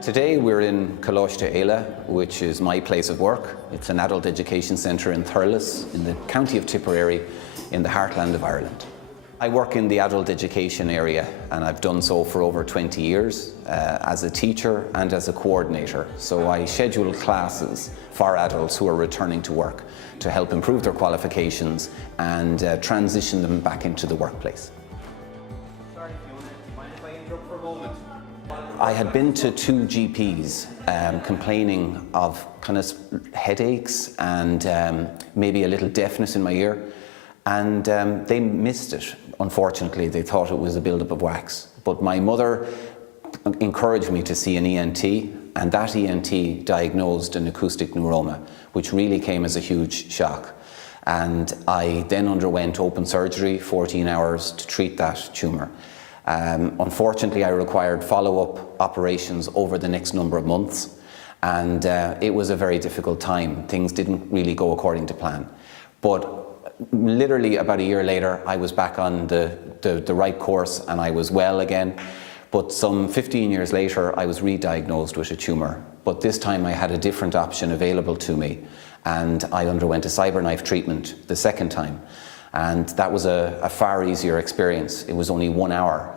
Today we're in Coláiste Éile, which is my place of work. It's an adult education centre in Thurles, in the county of Tipperary, in the heartland of Ireland. I work in the adult education area, and I've done so for over 20 years as a teacher and as a coordinator. So I schedule classes for adults who are returning to work to help improve their qualifications and transition them back into the workplace. Sorry, Fiona, mind if I interrupt for a moment? I had been to 2 GPs complaining of kind of headaches and maybe a little deafness in my ear, and they missed it. Unfortunately, they thought it was a build-up of wax. But my mother encouraged me to see an ENT, and that ENT diagnosed an acoustic neuroma, which really came as a huge shock. And I then underwent open surgery, 14 hours, to treat that tumour. Unfortunately, I required follow-up operations over the next number of months, and it was a very difficult time. Things didn't really go according to plan. But literally about a year later, I was back on the right course and I was well again. But some 15 years later, I was re-diagnosed with a tumour. But this time I had a different option available to me, and I underwent a CyberKnife treatment the second time. And that was a far easier experience. It was only 1 hour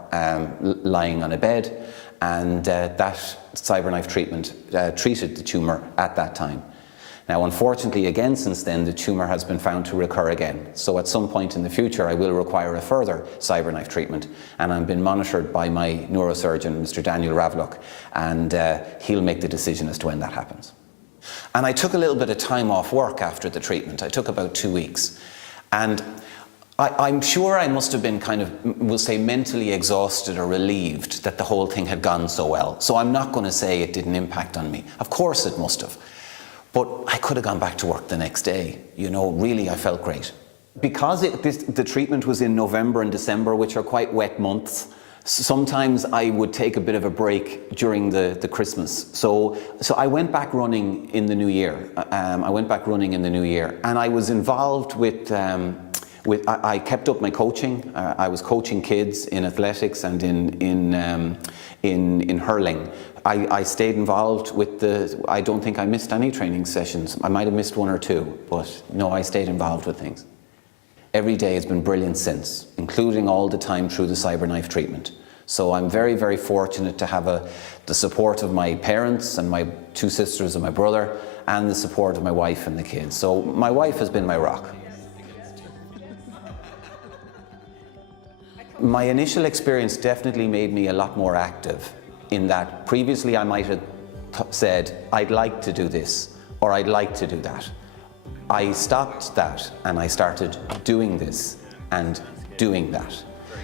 lying on a bed, and that CyberKnife treatment treated the tumour at that time. Now, unfortunately, again, since then, the tumour has been found to recur again. So at some point in the future, I will require a further CyberKnife treatment, and I'm being monitored by my neurosurgeon, Mr. Daniel Ravlock, and he'll make the decision as to when that happens. And I took a little bit of time off work after the treatment. I took about 2 weeks. And I'm sure I must have been kind of, we'll say, mentally exhausted or relieved that the whole thing had gone so well. So I'm not going to say it didn't impact on me. Of course it must have. But I could have gone back to work the next day. You know, really, I felt great. Because the treatment was in November and December, which are quite wet months, sometimes I would take a bit of a break during the Christmas. So I went back running in the new year. And I was involved with I kept up my coaching. I was coaching kids in athletics and in hurling. I stayed involved with I don't think I missed any training sessions. I might have missed 1 or 2, but no, I stayed involved with things. Every day has been brilliant since, including all the time through the CyberKnife treatment. So I'm very, very fortunate to have the support of my parents and my 2 sisters and my brother, and the support of my wife and the kids. So my wife has been my rock. My initial experience definitely made me a lot more active, in that previously I might have said, I'd like to do this, or I'd like to do that. I stopped that and I started doing this and doing that.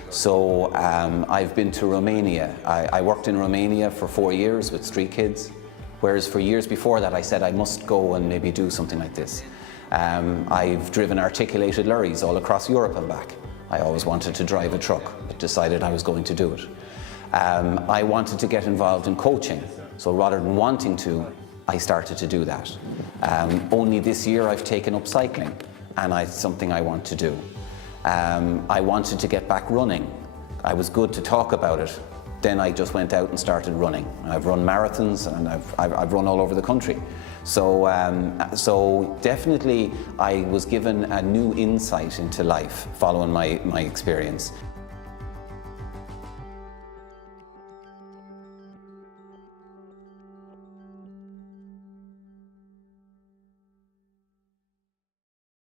So I've been to Romania. I worked in Romania for 4 years with street kids, whereas for years before that I said I must go and maybe do something like this. I've driven articulated lorries all across Europe and back. I always wanted to drive a truck, but decided I was going to do it. I wanted to get involved in coaching, so rather than wanting to, I started to do that. Only this year I've taken up cycling, and it's something I want to do. I wanted to get back running. I was good to talk about it. Then I just went out and started running. I've run marathons, and I've run all over the country. So definitely I was given a new insight into life following my experience.